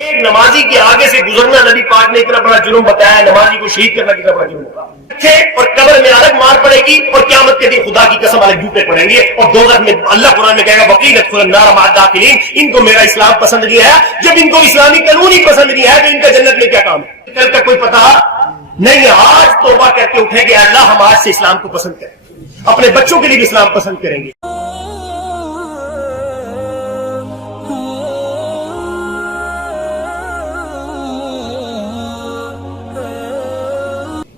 ایک نمازی کے آگے سے گزرنا نبی پاک نے اتنا بڑا جرم بتایا، نمازی کو شہید کرنا کتنا بڑا جرم ہوگا، اور قبر میں الگ مار پڑے گی، اور قیامت کے دن خدا کی قسم الگ جوتے پڑیں گے، اور دوزخ میں اللہ قرآن میں کہے گا وقیل ادخلوا النار مع الداخلین، ان کو میرا اسلام پسند نہیں ہے۔ جب ان کو اسلامی قانون ہی پسند نہیں ہے تو ان کا جنت میں کیا کام ہے؟ کل کا کوئی پتہ نہیں ہے۔ آج توبہ کر کے اٹھیں گے، اللہ ہم آج سے اسلام کو پسند کریں، اپنے بچوں کے لیے بھی اسلام پسند کریں گے۔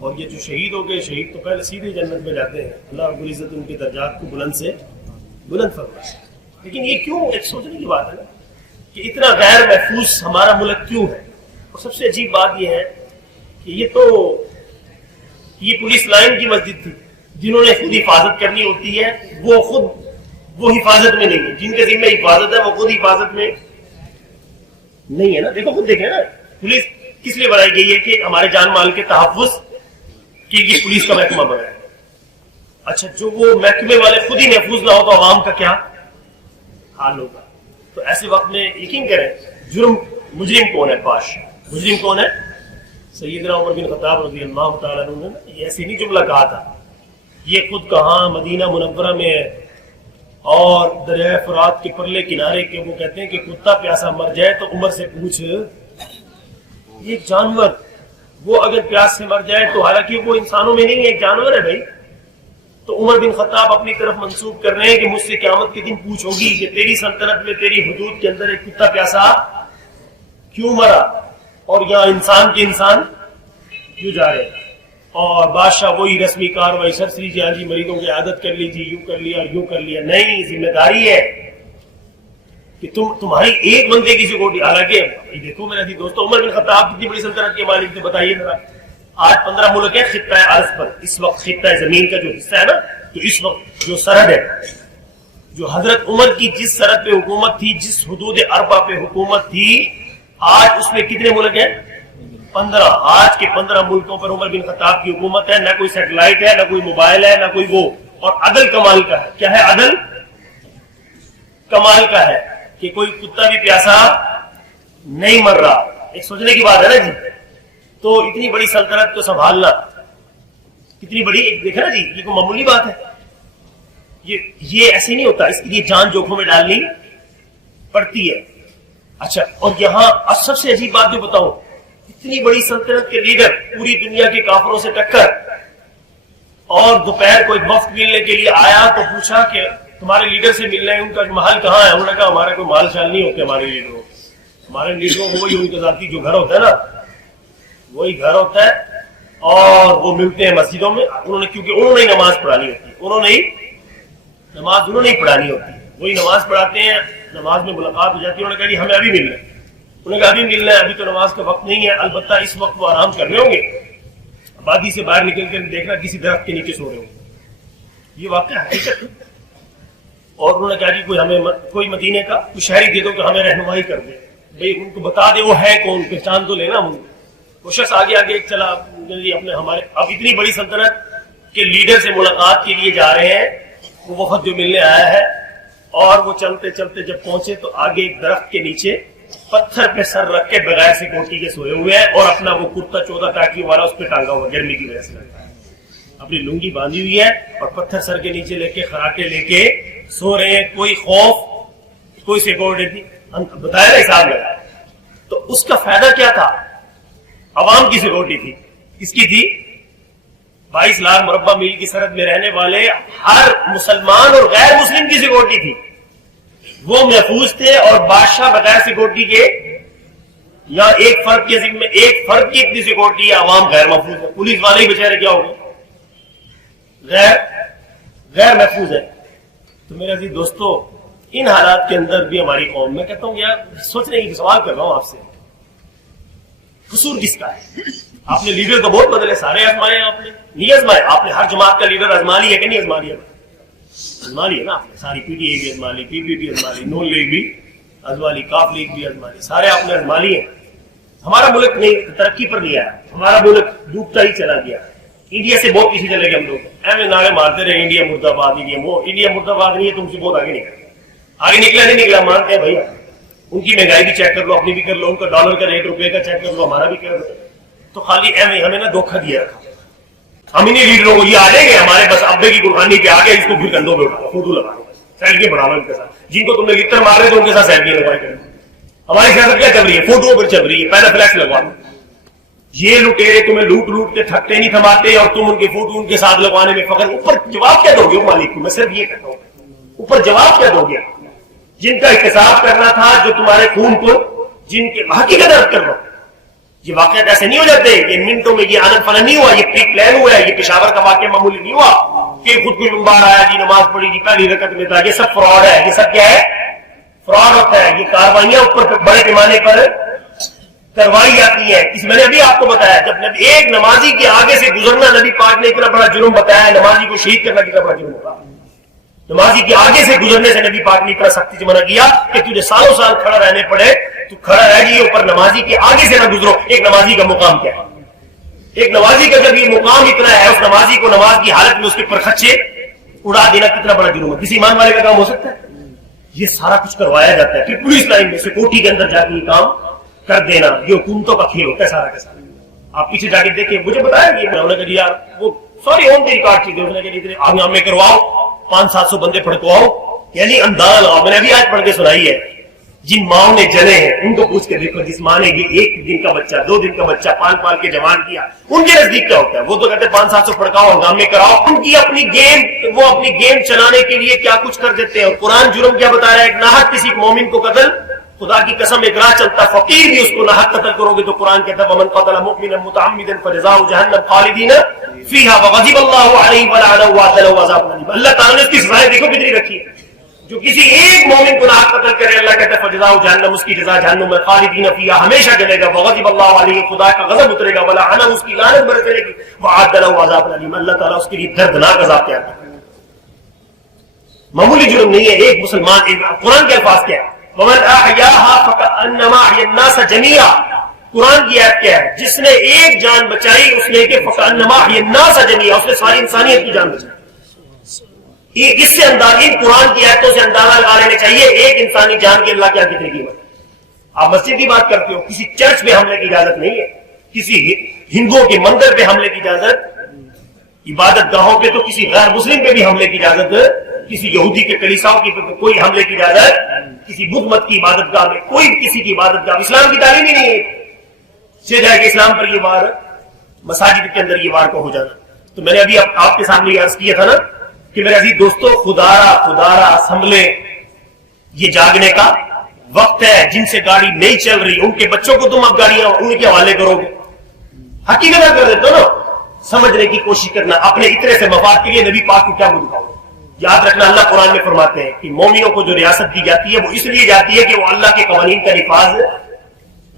اور یہ جو شہید ہو گئے، شہید تو پہلے سیدھے جنت میں جاتے ہیں، اللہ رب العزت ان کے درجات کو بلند سے بلند فرمائے۔ لیکن یہ کیوں، ایک سوچنے کی بات ہے نا کہ اتنا غیر محفوظ ہمارا ملک کیوں ہے؟ اور سب سے عجیب بات یہ ہے کہ یہ پولیس لائن کی مسجد تھی، جنہوں نے خود حفاظت کرنی ہوتی ہے وہ حفاظت میں نہیں ہے، جن کے ذمہ حفاظت ہے وہ خود حفاظت میں نہیں ہے نا۔ دیکھو خود دیکھیں نا، پولیس کس لیے بنائی گئی ہے؟ کہ ہمارے جان مال کے تحفظ کے لیے پولیس کا محکمہ بنا ہے۔ اچھا، جو وہ محکمے والے خود ہی محفوظ نہ ہو تو عوام کا کیا حال ہوگا؟ تو ایسے وقت میں یقین کریں، مجرم کون ہے؟ پاش مجرم کون ہے؟ سیدنا عمر بن خطاب رضی اللہ تعالیٰ عنہ نے یہ ایسے نہیں جملہ کہا تھا، یہ خود کہاں مدینہ منورہ میں ہے اور دریائے فرات کے پرلے کنارے کے وہ کہتے ہیں کہ کتا پیاسا مر جائے تو عمر سے پوچھ، یہ جانور وہ اگر پیاس سے مر جائے تو حالانکہ وہ انسانوں میں نہیں ہے، ایک جانور ہے بھائی۔ تو عمر بن خطاب اپنی طرف منسوب کر رہے ہیں کہ مجھ سے قیامت کے دن پوچھ ہوگی کہ تیری سلطنت میں تیری حدود کے اندر ایک کتا پیاسا کیوں مرا، اور یہاں انسان کے انسان کیوں جا رہے ہیں؟ اور بادشاہ وہی رسمی کاروائی سرسری جی مریضوں کی عادت کر لیجیے، یوں کر لیا یوں کر لیا۔ نہیں، ذمہ داری ہے کہ تمہاری ایک بندے کی سیکورٹی۔ حالانکہ دیکھو میرے عزیز دوستو، عمر بن خطاب کتنی بڑی سلطنت کے مالک تھے بتائیے ذرا۔ آج 15 ملک ہیں خطہ ارض پر، اس وقت خطہ زمین کا جو حصہ ہے نا، تو اس وقت جو سرحد ہے، جو حضرت عمر کی جس سرحد پہ حکومت تھی، جس حدود اربع پہ حکومت تھی، آج اس میں کتنے ملک ہیں؟ 15۔ آج کے 15 ملکوں پر عمر بن خطاب کی حکومت ہے، نہ کوئی سیٹلائٹ ہے، نہ کوئی موبائل ہے، نہ کوئی وہ۔ اور عدل کمال کا ہے، کیا ہے؟ عدل کمال کا ہے کہ کوئی کتا بھی پیاسا نہیں مر رہا۔ ایک سوچنے کی بات ہے نا جی۔ تو اتنی بڑی سلطنت کو سنبھالنا کتنی بڑی، ایک دیکھا نا جی، یہ کوئی معمولی بات ہے؟ یہ ایسے نہیں ہوتا، اس کے لیے جان جوکھوں میں ڈالنی پڑتی ہے۔ اچھا، اور یہاں سب سے عجیب بات جو بتاؤں، اتنی بڑی سلطنت کے لیڈر پوری دنیا کے کافروں سے ٹکر، اور دوپہر کو ایک وفد ملنے کے لیے آیا تو پوچھا کہ تمہارے لیڈر سے ملنا ہے، ان کا محل کہاں ہے؟ انہوں نے کہا ہمارا کوئی محل شال نہیں ہوتے، ہمارے لیڈروں کو وہی ان کے ذاتی جو گھر ہوتا ہے نا، وہی گھر ہوتا ہے، اور وہ ملتے ہیں مسجدوں میں۔ کیونکہ انہوں نے نماز پڑھانی ہوتی، انہوں نے پڑھانی ہوتی، وہی نماز پڑھاتے ہیں، نماز میں ملاقات ہو جاتی ہے۔ انہوں نے کہا جی ہمیں ابھی ملنا ہے، انہوں نے کہا ابھی ملنا ہے، ابھی تو نماز کا وقت نہیں ہے، البتہ اس وقت وہ آرام کر رہے ہوں گے، آبادی سے باہر نکل کر دیکھنا کسی درخت کے نیچے سو رہے ہوں گے۔ یہ واقعہ حقیقت ہے۔ اور انہوں نے کہا جی کوئی مدینے کا کوئی شہری دے دو کہ ہمیں رہنمائی کر دے، بھائی ان کو بتا دے وہ ہے کون، پہچان تو لینا ہم۔ وہ شخص آگے ایک چلا، ہمارے اب اتنی بڑی سلطنت کے لیڈر سے ملاقات کے لیے جا رہے ہیں، وہ وفد جو ملنے آیا ہے، اور وہ چلتے چلتے جب پہنچے تو آگے ایک درخت کے نیچے پتھر پہ سر رکھ کے بغیر سیکورٹی کے سوئے ہوئے ہیں، اور اپنا وہ کرتا 14 ٹاکی والا اس پہ ٹانگا ہوا، گرمی کی وجہ سے اپنی لنگی باندھی ہوئی ہے، اور پتھر سر کے نیچے لے کے خراٹے لے کے سو رہے ہیں، کوئی خوف کوئی سیکورٹی نہیں، بتایا نا حساب لگا۔ تو اس کا فائدہ کیا تھا؟ عوام کی سیکورٹی تھی، کس کی تھی؟ 22 لاکھ مربع میل کی سرحد میں رہنے والے ہر مسلمان اور غیر مسلم کی سیکورٹی تھی، وہ محفوظ تھے۔ اور بادشاہ بغیر سیکورٹی کے، یا ایک فرد کے ذمہ ایک فرد کی اتنی سیکورٹی ہے، عوام غیر محفوظ ہے، پولیس والے ہی بیچارے کیا ہو گئے، غیر محفوظ ہے۔ تو میرے عزیز دوستو، ان حالات کے اندر بھی ہماری قوم، میں کہتا ہوں یار سوچنے کی سوال کر رہا ہوں آپ سے، قصور کس کا ہے؟ آپ نے لیڈر تو بہت بدلے، سارے آزمائے ہیں، آپ نے نہیں آزمائے؟ آپ نے ہر جماعت کا لیڈر آزما لی ہے کہ نہیں آزما لیا؟ آزما لی ہے نا آپ نے، ساری پی ٹی اے بھی آزما لی، پی پی پی آزما لی، نون لیگ بھی آزما لی، کاف لیگ بھی آزما لی، سارے آپ نے آزما لیے۔ ہمارا ملک نہیں ترقی پر نہیں آیا، ہمارا ملک ڈوبتا ہی چلا گیا، انڈیا سے بہت پیچھے چلے گئے ہم لوگ، ایویں نعرے مارتے رہے انڈیا مرد آباد، انڈیا مرد آباد نہیں ہے، تم سے بہت آگے نکلا، آگے نکلا نہیں نکلا مانتے ہیں بھائی، ان کی مہنگائی بھی چیک کر لو، اپنی بھی کر لو، ان کا ڈالر کا ریٹ روپے کا چیک کر لو، ہمارا بھی کر لو. تو خالی ہمیں نا دھوکھا دیا رکھا. ہم انہیں لیڈروں کو یہ آ جائیں گے ہمارے بس ابے کی قربانی پہ آ گئے، اس کو پھر کندھوں پہ اٹھاؤ، فوٹو لگاؤ، سیلفی بڑھاؤ ان کے ساتھ. جن کو تم نے لٹر مار رہے تھے ان کے ساتھ سیلفی لگوائی کریں. ہماری سیاست کیا چل رہی ہے؟ فوٹو پر چل رہی ہے، پہلا فلیکس لگوا دو. یہ لٹیرے تمہیں لوٹ لوٹ کے تھکتے نہیں تھماتے، اور تم ان کے فوٹو ان کے ساتھ لگوانے میں فخر. اوپر جواب کیا دو گے مالک کو؟ میں صرف یہ کہتا ہوں اوپر جواب کیا دو گے؟ جن کا احتساب کرنا تھا، جو تمہارے خون کو، جن کے حقیقت درد کر رہا ہوں. یہ واقعات ایسے نہیں ہو جاتے، یہ منٹوں میں، یہ آنند فنن نہیں ہوا، یہ پری پلان ہوا ہے. یہ پشاور کا واقعہ معمولی نہیں ہوا کہ خود کو بمبار آیا جی، نماز پڑھی جی، پہلی رکعت میں تھا. یہ سب فراڈ ہے. یہ سب کیا ہے؟ فراڈ ہوتا ہے. یہ کاروائیاں اوپر بڑے پیمانے پر کروائی جاتی ہے. اس میں نے ابھی آپ کو بتایا، جب نبی ایک نمازی کے آگے سے گزرنا نبی پاک نے اتنا بڑا جرم بتایا ہے. نمازی کو شہید کرنا کتنا بڑا جرم ہوگا. نمازی کے آگے سے گزرنے سے نبی پاک نے اتنا سختی سے منع کیا کہ تجھے سالوں سال کھڑا رہنے پڑے. تو کھڑا رہ جائیے اوپر، نمازی کے آگے سے نہ گزرو. ایک نمازی کا مقام کیا ہے؟ ایک نمازی کا جب یہ مقام اتنا ہے، اس نمازی کو نماز کی حالت میں اس کے پرخچے اڑا دینا کتنا بڑا جرم ہے. کسی ایمان والے کا کام ہو سکتا ہے؟ یہ سارا کچھ کروایا جاتا ہے. پھر پولیس لائن میں سیکورٹی کے اندر جا کے یہ کام کر دینا، یہ حکومتوں کا کھیل ہوتا ہے سارا کا سارا. آپ پیچھے جا کے دیکھیں، مجھے بتایا کہ انہوں نے کہا یار وہ سوری آن دی ریکارڈ چیزیں، انہوں نے کہا آگے ہمیں کرواؤ، 500-700 بندے پھڑکواؤ، یعنی اندازہ لگاؤ. میں نے ابھی آج پڑھ کے سنائی ہے. جن ماؤں نے جنے ہیں ان کو پوچھ کے دیکھو، جس ماں نے یہ 1 دن کا بچہ، 2 دن کا بچہ پال کے جوان کیا، ان کے نزدیک کیا ہوتا ہے؟ وہ تو کہتے ہیں 500-700 پھڑکاؤ، ہنگامے کراؤ. ان کی اپنی گیم، وہ اپنی گیم چلانے کے لیے کیا کچھ کر دیتے ہیں. اور قرآن جرم کیا بتا رہا ہے؟ ایک ناحق کسی مومن کو قتل، خدا کی قسم ایک راہ چلتا فقیر بھی اس کو ناحق قتل کرو گے تو قرآن کہتا ہے ومن قتل مؤمنا متعمدا فجزاؤه جہنم خالدین فیہا وغضب اللہ علیہ ولعنہ وأعد له عذابا عظیما. اللہ تعالیٰ نے اس کی سزائیں دیکھو کتنی رکھی ہے. جو کسی ایک مومن کو ناحق قتل کرے، اللہ کہتا ہے فجزاؤه جہنم، اس کی جزا جہنم میں خالدین فیہا، ہمیشہ جلے گا. وغضب اللہ علیہ، خدا کا غضب اترے گا. ولعنہ، اس کی لعنت برسے گی. وأعد له عذابا عظیما، اللہ تعالیٰ اس کے لیے دردناک عذاب تیار کرے گا. معمولی جرم نہیں ہے. ایک مسلمان، قرآن کے الفاظ کیا ہے؟ وَمَنْ أَحْيَاهَا فَكَأَنَّمَا أَحْيَا النَّاسَ جَمِيعًا. قرآن کی آیت کیا ہے؟ جس نے ایک جان بچائی، اس نے کہ فَكَأَنَّمَا أَحْيَا النَّاسَ جَمِيعًا، اس نے ساری انسانیت کی جان بچائی. اس سے انداز، ان قرآن کی آیتوں سے اندازہ لگا لینے چاہیے ایک انسانی جان کی اللہ کیا کتنی قیمت ہے. آپ مسجد کی بات کرتے ہو، کسی چرچ پہ حملے کی اجازت نہیں ہے، کسی ہندوؤں کے مندر پہ حملے کی اجازت، عبادت گاہوں پہ تو کسی غیر مسلم پہ بھی حملے کی اجازت، کسی یہودی کے کلیساؤں کی کوئی حملے کی اجازت، کسی بدھ مت کی عبادت گاہ میں کوئی کسی کی عبادت گاہ. اسلام کی تعلیم ہی نہیں ہے سے جائے کہ اسلام پر یہ وار، مساجد کے اندر یہ وار کو ہو جانا. تو میں نے ابھی آپ کے سامنے یہ عرض کیا تھا نا کہ میرے عزیز دوستو، خدارا سنبھلے، یہ جاگنے کا وقت ہے. جن سے گاڑی نہیں چل رہی ان کے بچوں کو تم اب گاڑیاں ان کے حوالے کرو گے. حقیقت کر دیتے ہو نا. سمجھنے کی کوشش کرنا اپنے اتنے سے مفاد کے لیے نبی پاک کو کیا دکھاؤ. یاد رکھنا اللہ قرآن میں فرماتے ہیں کہ مومنوں کو جو ریاست دی جاتی ہے وہ اس لیے جاتی ہے کہ وہ اللہ کے قوانین کا نفاذ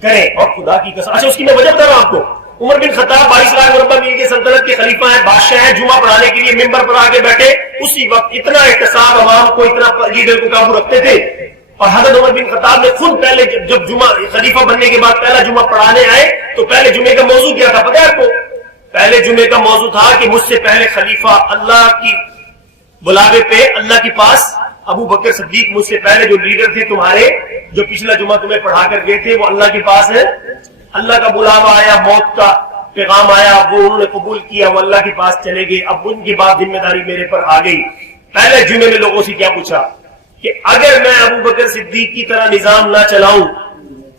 کریں. اور خدا کی قسم، اچھا اس کی میں وجہ بتا رہا ہوں آپ کو. عمر بن خطاب 22 لاکھ مربع میل کی سلطنت کے خلیفہ ہیں، بادشاہ ہیں، جمعہ پڑھانے کے لیے ممبر پر آگے بیٹھے. اسی وقت اتنا احتساب عوام کو، اتنا لیڈر کو قابو رکھتے تھے. اور حضرت عمر بن خطاب نے خود پہلے جب جمعہ خلیفہ بننے کے بعد پہلا جمعہ پڑھانے آئے تو پہلے جمعے کا موضوع کیا تھا پتہ ہے آپ کو؟ پہلے جمعے کا موضوع تھا کہ مجھ سے پہلے خلیفہ اللہ کی بلاوے پہ اللہ کے پاس ابو بکر صدیق، مجھ سے پہلے جو لیڈر تھے تمہارے، جو پچھلا جمعہ تمہیں پڑھا کر گئے تھے، وہ اللہ کے پاس ہے. اللہ کا بلاوا آیا، موت کا پیغام آیا، وہ انہوں نے قبول کیا، وہ اللہ کے پاس چلے گئے. اب ان کی بات ذمہ داری میرے پر آ گئی. پہلے جمعے میں لوگوں سے کیا پوچھا کہ اگر میں ابو بکر صدیق کی طرح نظام نہ چلاؤں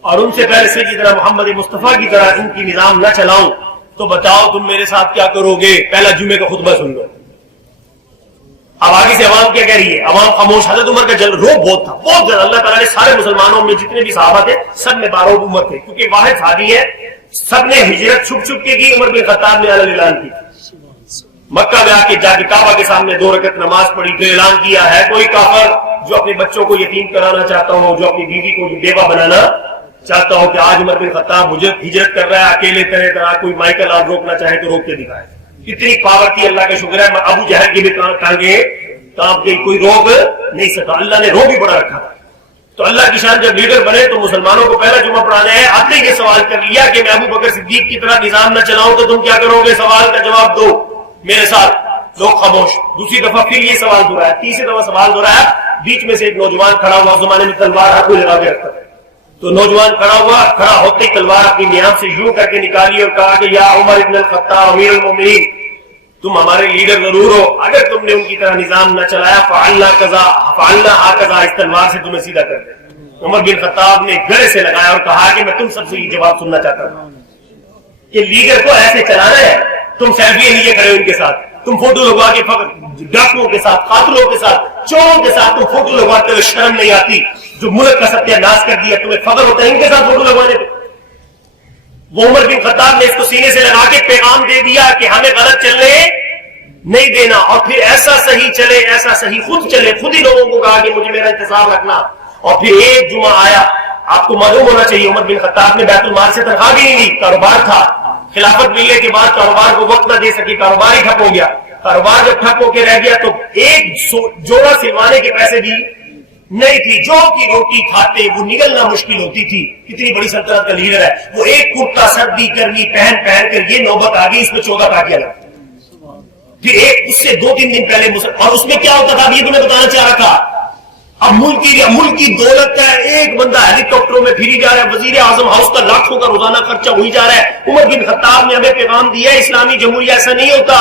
اور ان سے پہلے سیدنا محمد مصطفیٰ کی طرح ان کی نظام نہ چلاؤں تو بتاؤ تم میرے ساتھ کیا کرو گے؟ پہلا جمعے کا خطبہ سن لو. اب آگے سے عوام کیا کہہ رہی ہے؟ عوام خاموش. حضرت عمر کا روب بہت تھا، بہت زیادہ. اللہ تعالیٰ نے سارے مسلمانوں میں جتنے بھی صحابہ تھے سب میں باروب عمر تھے، کیونکہ واحد صحابی ہے. سب نے ہجرت چھپ چھپ کے کی. عمر بن خطاب نے اعلان کی، مکہ میں آ کے جا کے کعبہ کے سامنے 2 رکعت نماز پڑھی تو اعلان کیا ہے کوئی کافر جو اپنے بچوں کو یتیم کرانا چاہتا ہو، جو اپنی بیوی کو بیوہ بنانا چاہتا ہو، کہ آج عمر بن خطاب ہجرت کر رہا ہے اکیلے طرح کوئی مائیکل آج روکنا چاہے تو روک کے دکھائے. اتنی پاور تھی. اللہ کا شکر ہے ابو جہل کی بھی ٹانگیں کانپ گئی، کوئی روک نہیں سکا. اللہ نے روک بھی بڑا رکھا تھا. تو اللہ کی شان جب لیڈر بنے تو مسلمانوں کو پہلا جمعہ پڑھانے ہے، آتے یہ سوال کر لیا کہ میں ابو بکر صدیق کی طرح نظام نہ چلاؤں تو تم کیا کرو گے؟ سوال کا جواب دو میرے ساتھ. لوگ خاموش. دوسری دفعہ پھر یہ سوال دہرایا، تیسری دفعہ سوال دہرایا. بیچ میں سے ایک نوجوان کھڑا ہوا، اس زمانے میں تلوار ہاتھ میں لگا کے رکھتا تھا. تو نوجوان کھڑا ہوتے ہی تلوار اپنی نیام سے یوں کر کے نکالی اور کہا کہ یا عمر ابن الخطاب امیر المومنین، تم ہمارے لیڈر ضرور ہو، اگر تم نے ان کی طرح نظام نہ چلایا فعلنا ہکذا، اس تلوار سے تمہیں سیدھا کر دیں۔ عمر بن خطاب نے گلے سے لگایا اور کہا کہ میں تم سب سے یہ جواب سننا چاہتا ہوں کہ لیڈر کو ایسے چلانا ہے، تم سیلفی لیے کھڑے ہو ان کے ساتھ، تم فوٹو لگوا کے ڈاکوؤں کے ساتھ، قاتلوں کے ساتھ، چوروں کے ساتھ تم فوٹو لگواتے ہوئے شرم نہیں آتی؟ جو ملک کا ستیہ ناش کر دیا تمہیں فخر ہوتا ہے ان کے ساتھ فوٹو لگوانے پہ؟ وہ عمر بن خطاب نے اس کو سینے سے لگا کے پیغام دے دیا کہ ہمیں غلط چلنے نہیں دینا، اور پھر ایسا صحیح چلے، ایسا صحیح خود چلے، خود ہی لوگوں کو کہا کہ مجھے میرا انتظار رکھنا۔ اور پھر ایک جمعہ آیا، آپ کو معلوم ہونا چاہیے عمر بن خطاب نے بیت المال سے تنخواہ بھی نہیں لی، کاروبار تھا، خلافت ملنے کے بعد کاروبار کو وقت نہ دے سکے، کاروبار ہی ٹھپ ہو گیا۔ کاروبار جب ٹھپ ہو کے رہ گیا تو ایک جوڑا سلوانے کے پیسے بھی نہیں تھی، جو کی روٹی کھاتے وہ نگلنا مشکل ہوتی تھی۔ کتنی بڑی سلطنت کا لیڈر ہے وہ، ایک کرتا سردی گرمی پہن کر یہ نوبت آ گئی، اس میں چوگا کاٹیا لگا، پھر ایک اس سے 2-3 دن پہلے اور اس میں کیا ہوتا تھا یہ تمہیں بتانا چاہ رہا تھا۔ اب ملک کی دولت ہے، ایک بندہ ہیلی کاپٹروں میں پھری جا رہا ہے، وزیر اعظم ہاؤس کا لاکھوں کا روزانہ خرچہ ہوئی جا رہا ہے۔ عمر بن خطاب نے ہمیں پیغام دیا ہے اسلامی جمہوریہ ایسا نہیں ہوتا،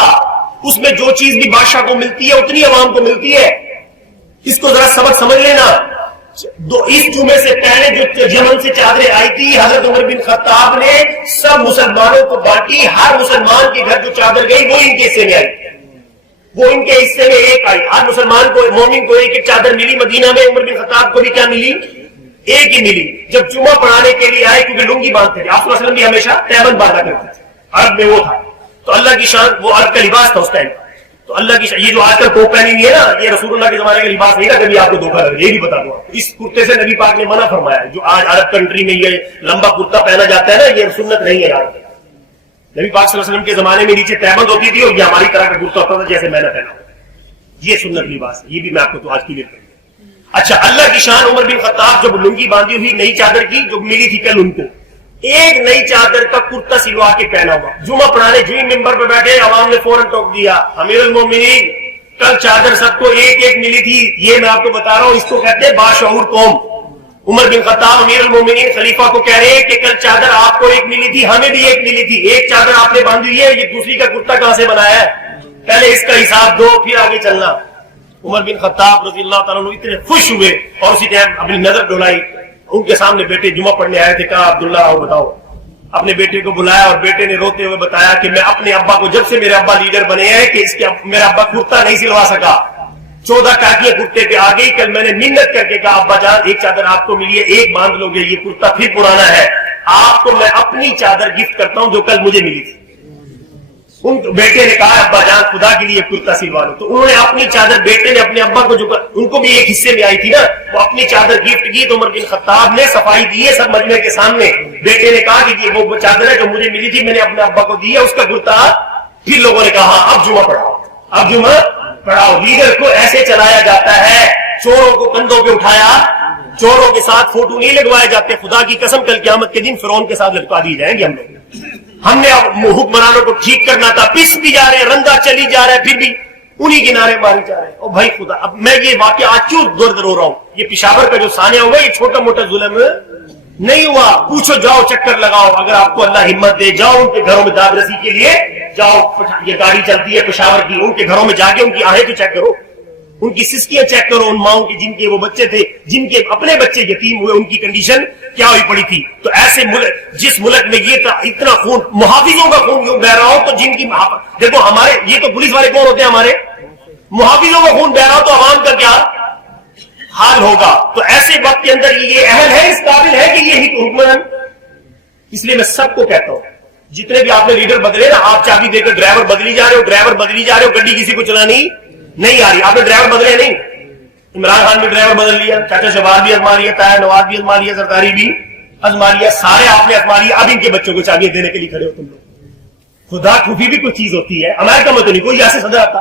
اس میں جو چیز بھی بادشاہ کو ملتی ہے اتنی عوام کو ملتی ہے، اس کو ذرا سبق سمجھ لینا۔ اس جمعے سے پہلے جو یمن سے چادریں آئی تھی حضرت عمر بن خطاب نے سب مسلمانوں کو بانٹی، ہر مسلمان کے گھر جو چادر گئی وہ ان کے حصے میں آئی، وہ ان کے حصے میں ایک آئی، ہر مسلمان کو مومن کو ایک ایک چادر ملی۔ مدینہ میں عمر بن خطاب کو بھی کیا ملی؟ ایک ہی ملی۔ جب جمعہ پڑھانے کے لیے آئے، کیونکہ لنگی باندھتے تھے، آپ صلی اللہ علیہ وسلم بھی ہمیشہ تیمن باندھا کرتے تھے، عرب میں وہ تھا، تو اللہ کی شان، وہ عرب کا لباس تھا اس ٹائم، تو اللہ کی شان، یہ جو آج کل ٹوپ پہنی ہوئی ہے نا، یہ رسول اللہ کے زمانے کا لباس نہیں تھا، کبھی آپ کو دھوکہ لگے، یہ بھی بتا دوں۔ اس کرتے سے نبی پاک نے منع فرمایا ہے، جو آج عرب کنٹری میں یہ لمبا کرتا پہنا جاتا ہے نا، یہ سنت نہیں ہے یار۔ نبی پاک صلی اللہ علیہ وسلم کے زمانے میں نیچے تہبند ہوتی تھی اور یہ ہماری طرح کا کرتا ہوتا تھا جیسے میں نے پہنا، یہ سنت لباس ہے، یہ بھی میں آپ کو تو آج کلیئر کروں گا۔ اچھا، اللہ کی شان، عمر بن خطاب جب لنگی باندھی ہوئی نئی چادر کی جو ملی تھی کل ان کو، ایک نئی چادر کا کرتا سلوا کے پہنا ہوا، جمعہ پڑھانے جو ممبر پہ بیٹھے عوام نے فوراً ٹوک دیا، امیر المومنین کل چادر سب کو ایک ایک ملی تھی، یہ میں آپ کو بتا رہا ہوں، اس کو کہتے ہیں باشعور قوم۔ عمر بن خطاب امیر المومنین خلیفہ کو کہہ رہے ہیں کہ کل چادر آپ کو ایک ملی تھی، ہمیں بھی ایک ملی تھی، ایک چادر آپ نے باندھی ہوئی ہے، یہ دوسری کا کرتا کہاں سے بنایا ہے؟ پہلے اس کا حساب دو پھر آگے چلنا۔ عمر بن خطاب رضی اللہ تعالیٰ عنہ اتنے خوش ہوئے اور اسی ٹائم اپنی نظر ڈولائی، ان کے سامنے بیٹے جمعہ پڑھنے آئے تھے، کہا عبداللہ آؤ بتاؤ، اپنے بیٹے کو بلایا اور بیٹے نے روتے ہوئے بتایا کہ میں اپنے ابا کو، جب سے میرے ابا لیڈر بنے ہیں کہ اس کے میرا ابا کرتا نہیں سلوا سکا، 14 ٹاکیاں کرتے پہ آ گئی، کل میں نے منت کر کے کہا ابا جان ایک چادر آپ کو ملی ہے، ایک باندھ لو گے، یہ کرتا پھر پرانا ہے، آپ کو میں اپنی چادر گفٹ کرتا ہوں جو کل مجھے ملی تھی۔ ان بیٹے نے کہا ابا جان خدا کے لیے کرتا سلوا لو، تو انہوں نے اپنی چادر، بیٹے نے اپنے ابا کو جو ان کو بھی ایک حصے میں آئی تھی نا، وہ اپنی چادر گفٹ کی، تو عمر بن خطاب نے صفائی دی ہے سب مجمع کے سامنے۔ بیٹے نے کہا کہ یہ وہ چادر ہے جو مجھے ملی تھی، میں نے اپنے ابا کو دی ہے، اس کا کرتا۔ پھر لوگوں نے کہا اب جمعہ پڑھاؤ، اب جمعہ پڑھاؤ۔ لیڈر کو ایسے چلایا جاتا ہے، چوروں کو کندھوں پہ اٹھایا، چوروں کے ساتھ فوٹو نہیں لگوائے جاتے، خدا کی قسم کل قیامت کے دن فرعون کے ساتھ لٹکا دی جائیں گے ہم لوگ۔ ہم نے حکمرانوں کو ٹھیک کرنا تھا، پس بھی جا رہے ہیں، رندا چلی جا رہا ہے، پھر بھی انہی کنارے ماری جا رہے ہیں۔ اور بھائی خدا، اب میں یہ واقعہ آج کیوں درد رو رہا ہوں، یہ پشاور کا جو سانحہ ہوا یہ چھوٹا موٹا ظلم نہیں ہوا، پوچھو جاؤ چکر لگاؤ، اگر آپ کو اللہ ہمت دے جاؤ ان کے گھروں میں داد رسی کے لیے جاؤ، یہ گاڑی چلتی ہے پشاور کی، ان کے گھروں میں جا کے ان کی آہیں تو چیک کرو، ان کی سسکیاں چیک کرو، ان ماؤں کی جن کے وہ بچے تھے، جن کے اپنے بچے یتیم ہوئے، ان کی کنڈیشن کیا ہوئی پڑی تھی۔ تو ایسے ملک، جس ملک میں یہ اتنا خون، محافظوں کا خون یوں بہ رہا ہو، تو جن کی دیکھو ہمارے یہ تو پولیس والے کون ہوتے ہیں، ہمارے محافظوں کا خون بہ رہا ہو تو عوام کا کیا حال ہوگا۔ تو ایسے وقت کے اندر یہ اہل ہے، اس قابل ہے کہ یہ حکمران۔ اس لیے میں سب کو کہتا ہوں، جتنے بھی آپ نے لیڈر بدلے نا، آپ چابی دے کر ڈرائیور بدلی جا رہے ہو، ڈرائیور بدلی جا رہے ہو، گڈی کسی کو چلانی نہیں آ رہی، آپ نے ڈرائیور بدلے نہیں، عمران خان بھی ڈرائیور بدل لیا، چاچا شہباز بھی ازما لیا، طاہر نواز بھی ازما لیا، زرداری بھی ازما لیا، سارے آپ نے ازما لیا، اب ان کے بچوں کو چابیاں دینے کے لیے کھڑے ہو تم لوگ۔ خدا خوفی بھی کوئی چیز ہوتی ہے، امریکہ میں تو نہیں کوئی ایسے صدر آتا،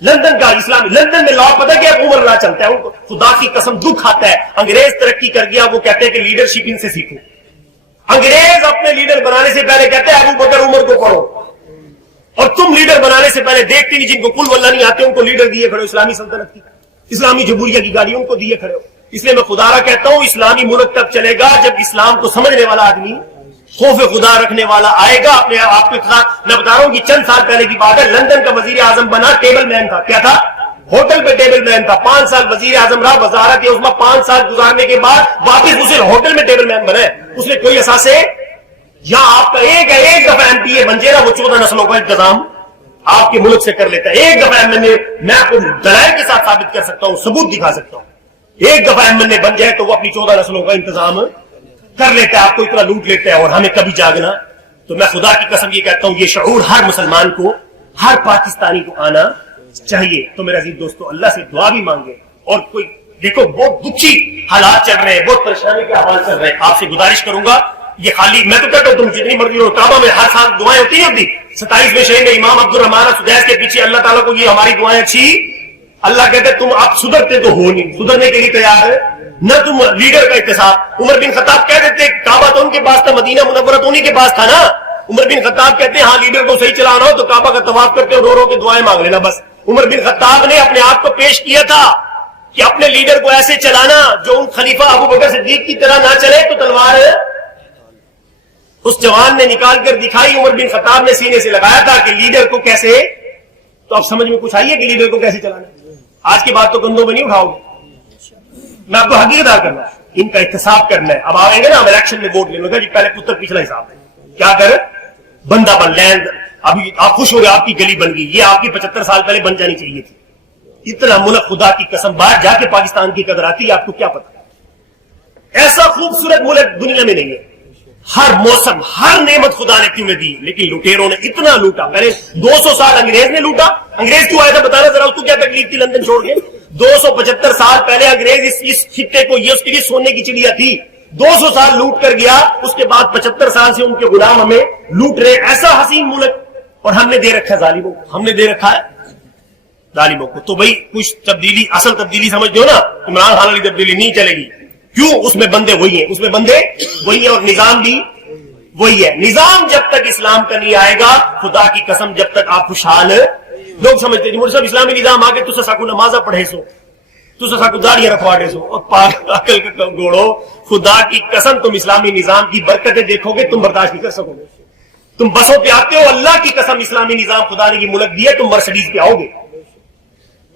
لندن کا اسلام، لندن میں لا پتہ کیا عمر لا چلتا ہے، ان کو خدا کی قسم دکھ آتا ہے، انگریز ترقی کر گیا، وہ کہتے ہیں کہ لیڈرشپ ان سے سیکھو، انگریز اپنے لیڈر بنانے سے پہلے کہتے ہیں ابو بکر عمر کو پڑھو، اور تم لیڈر بنانے سے پہلے دیکھتے نہیں، جن کو کل واللہ نہیں آتے ان کو لیڈر دیے کھڑے ہو، اسلامی سلطنت کی، اسلامی جمہوریہ کی گاڑی ان کو دیے کھڑے ہو، اس لیے میں خدا را کہتا ہوں اسلامی ملک تب چلے گا جب اسلام کو سمجھنے والا آدمی، خوف خدا رکھنے والا آئے گا اپنے آپ کے ساتھ۔ میں بتا رہا ہوں کہ چند سال پہلے کی بات ہے، لندن کا وزیر اعظم بنا، ٹیبل مین تھا، کیا تھا؟ ہوٹل پہ ٹیبل مین تھا، 5 سال وزیر اعظم رہا، وزارت عظمیٰ 5 سال گزارنے کے بعد واپس اسے ہوٹل میں ٹیبل مین بنا ہے۔ اس نے کوئی اثاثے، یا آپ کا ایک دفعہ ایم پی اے بن جائے نا، وہ 14 نسلوں کا انتظام آپ کے ملک سے کر لیتا ہے۔ ایک دفعہ میں آپ کو دلائل کے ساتھ ثابت کر سکتا ہوں، ثبوت دکھا سکتا ہوں، ایک دفعہ ایم اے بن جائے تو وہ اپنی 14 نسلوں کا انتظام کر لیتا ہے، آپ کو اتنا لوٹ لیتا ہے، اور ہمیں کبھی جاگنا۔ تو میں خدا کی قسم یہ کہتا ہوں، یہ شعور ہر مسلمان کو، ہر پاکستانی کو آنا چاہیے۔ تو میرے عزیز دوستو، اللہ سے دعا بھی مانگے، اور کوئی دیکھو بہت دکھی حالات چل رہے ہیں، بہت پریشانی کے حوالے چل رہے ہیں، آپ سے گزارش کروں گا، یہ خالی میں تو کہتا ہوں تم جتنی مرضی ہو، کعبہ میں ہر سال دعائیں ہوتی ہیں، ہوتی 27ویں شہر میں امام عبد الرحمان سدیس کے پیچھے اللہ تعالیٰ کو یہ ہماری دعائیں اچھی، اللہ کہتے تم آپ سدھرتے تو ہو نہیں، سدھرنے کے لیے تیار ہے نہ تم لیڈر کا احتساب۔ عمر بن خطاب کہہ دیتے کعبہ تو ان کے پاس تھا، مدینہ منورہ تو انہیں کے پاس تھا نا۔ عمر بن خطاب کہتے ہیں ہاں لیڈر کو صحیح چلانا ہو تو کعبہ کا طواف کرتے رو رو کے دعائیں مانگ لینا بس۔ عمر بن خطاب نے اپنے آپ کو پیش کیا تھا کہ اپنے لیڈر کو ایسے چلانا جو ان خلیفہ ابو بکر صدیق کی طرح نہ چلے تو تلوار اس جوان نے نکال کر دکھائی، عمر بن خطاب نے سینے سے لگایا تھا کہ لیڈر کو کیسے، تو اب سمجھ میں کچھ آئیے کہ لیڈر کو کیسے چلانا۔ آج کی بات تو کندھوں میں نہیں اٹھاؤ گے، میں آپ کو حقیقت کرنا ہے، ان کا احتساب کرنا ہے۔ اب آئیں گے نا ہم الیکشن میں ووٹ لینے گا جی، پہلے پتر پچھلا حساب ہے، کیا کر بندہ بن لینڈ، ابھی آپ خوش ہو گئے آپ کی گلی بن گئی، یہ آپ کی 75 سال پہلے بن جانی چاہیے تھی۔ اتنا ملک خدا کی قسم باہر جا کے پاکستان کی قدر آتی ہے، آپ کو کیا پتا، ایسا خوبصورت ملک دنیا میں نہیں ہے، ہر موسم ہر نعمت خدا نے تمہیں دی، لیکن لٹیروں نے اتنا لوٹا۔ پہلے 200 سال انگریز نے لوٹا، انگریز کیوں آیا تھا بتانا ذرا، اس کو کیا تکلیف تھی لندن چھوڑ کے؟ 275 سال پہلے انگریز اس خطے کو، یہ اس کے لیے سونے کی چڑیا تھی، 200 سال لوٹ کر گیا، اس کے بعد 75 سال سے ان کے غلام ہمیں لوٹ رہے، ایسا حسین ملک، اور ہم نے دے رکھا ہے ظالموں کو، ہم نے دے رکھا ہے ظالموں کو۔ تو بھائی کچھ تبدیلی، اصل تبدیلی سمجھتے ہو نا، عمران خان والی تبدیلی نہیں چلے گی، کیوں؟ اس میں بندے وہی ہیں، اس میں بندے وہی ہیں، اور نظام بھی وہی ہے۔ نظام جب تک اسلام کا نہیں آئے گا، خدا کی قسم جب تک آپ خوشحال، لوگ سمجھتے ہیں مجھے صاحب اسلامی نظام آگے تو ساکو نمازہ پڑھے سو، تو ساکو داڑیاں رکھواڑے سو، اور پاگل کا گوڑو، خدا کی قسم تم اسلامی نظام کی برکتیں دیکھو گے تم برداشت نہیں کر سکو گے۔ تم بسوں پہ آتے ہو، اللہ کی قسم اسلامی نظام خدا نے کی ملک دی ہے، تم مرسڈیز پہ آؤ گے،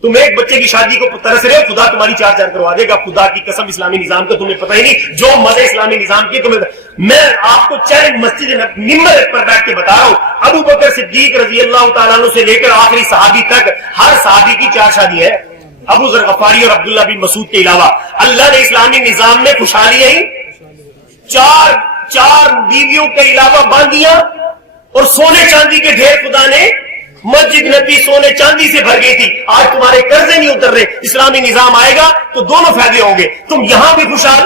تم ایک بچے کی شادی کو ترس رہے ہو، خدا تمہاری 4 کروا دے گا، خدا کی قسم اسلامی نظام کا تمہیں پتہ ہی نہیں، جو مزے اسلامی نظام کی تمہیں۔ میں آپ کو چیلنج مسجد ممبر پر بیٹھ کے بتا رہا ہوں، ابو بکر صدیق رضی اللہ تعالیٰ عنہ سے لے کر آخری صحابی تک ہر صحابی کی 4 شادی ہے، ابو ذر غفاری اور عبداللہ بن مسعود کے علاوہ۔ اللہ نے اسلامی نظام میں خوشحالی ہی 4 بیویوں کے علاوہ باندیاں اور سونے چاندی کے ڈھیر خدا نے، مسجد نبی سونے چاندی سے بھر گئی تھی، آج تمہارے قرضے نہیں اتر رہے، اسلامی نظام آئے گا تو دونوں فائدے ہوں گے، تم یہاں بھی خوشحال،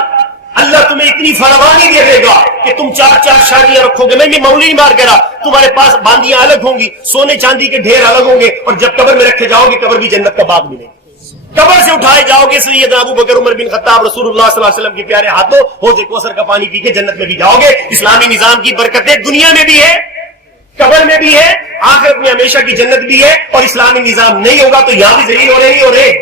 اللہ تمہیں اتنی فراوانی دے دے گا کہ تم 4 شادیاں رکھو گے۔ میں یہ معمولی نہیں بات کر رہا، تمہارے پاس باندیاں الگ ہوں گی، سونے چاندی کے ڈھیر الگ ہوں گے، اور جب قبر میں رکھے جاؤ گے قبر بھی جنت کا باغ ملے گا، قبر سے اٹھائے جاؤ گے سیدنا ابو بکر عمر بن خطاب رسول اللہ صلی اللہ علیہ وسلم کے پیارے ہاتھوں حوض کوثر کا پانی پی کے جنت میں بھی جاؤ گے۔ اسلامی نظام کی برکتیں دنیا میں بھی ہے، قبر میں بھی ہے، آخرت میں ہمیشہ کی جنت بھی ہے، اور اسلامی نظام نہیں ہوگا تو یہاں بھی ذلیل ہو رہے نہیں ہو رہے،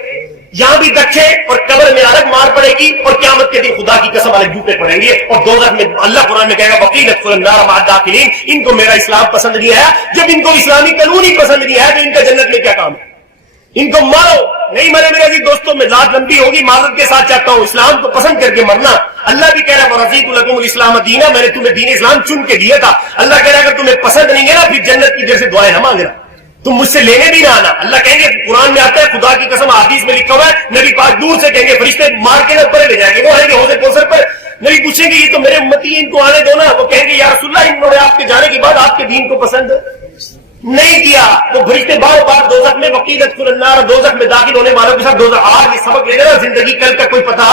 یہاں بھی دکھے، اور قبر میں الگ مار پڑے گی، اور قیامت کے دن خدا کی قسم الگ جوتے پڑیں گے، اور دوزخ میں اللہ قرآن میں کہے گا وقیل ادخلوا النار مع الداخلین۔ ان کو میرا اسلام پسند نہیں آیا، جب ان کو اسلامی قانون ہی پسند نہیں آیا تو ان کا جنت میں کیا کام ہے؟ ان کو مارو، نہیں مرے میرے عزیز دوستوں، میں لات لمبی ہوگی معذرت کے ساتھ چاہتا ہوں، اسلام کو پسند کر کے مرنا۔ اللہ بھی کہہ رہا ہے وَرَضِيتُ لَكُمُ الْإِسْلَامَ دِينًا، میں نے تمہیں دین اسلام چن کے دیا تھا۔ اللہ کہہ رہا ہے اگر تمہیں پسند نہیں ہے نا پھر جنت کی جیسے دعائیں نہ مانگنا، تم مجھ سے لینے بھی نہ آنا۔ اللہ کہیں گے، قرآن میں آتا ہے، خدا کی قسم حدیث میں لکھا ہوا ہے، نبی پاک دور سے کہیں گے، فرشتے مار کے نہ اوپر لے جائیں گے، وہ آئیں گے حوض کوثر پر، نبی پوچھیں گے یہ تو میرے امتی ہیں، ان کو آنے دو نا، وہ کہیں گے یا رسول اللہ انہوں نے آپ کے جانے کے بعد آپ کے دین کو پسند نہیں کیا، تو فرشتے بار بار دوزخ میں وقیل ادخلوا النار، دوزخ میں داخل ہونے والوں کے ساتھ دوزخ۔ آج یہ سبق لے لینا، زندگی کل کا کوئی پتہ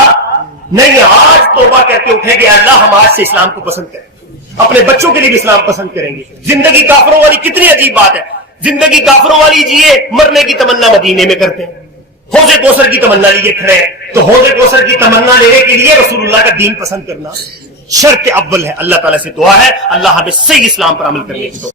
نہیں ہے، آج توبہ کر کے اٹھیں گے، اللہ ہم آج سے اسلام کو پسند کریں، اپنے بچوں کے لیے بھی اسلام پسند کریں گے۔ زندگی کافروں والی کتنی عجیب بات ہے، زندگی کافروں والی جیے، مرنے کی تمنا مدینے میں کرتے ہیں، حوض کوثر کی تمنا لیے کھڑے ہیں، تو حوض کوثر کی تمنا لینے کے لیے رسول اللہ کا دین پسند کرنا شرط اول ہے۔ اللہ تعالیٰ سے دعا ہے اللہ ہمیں صحیح اسلام پر عمل کرنے کی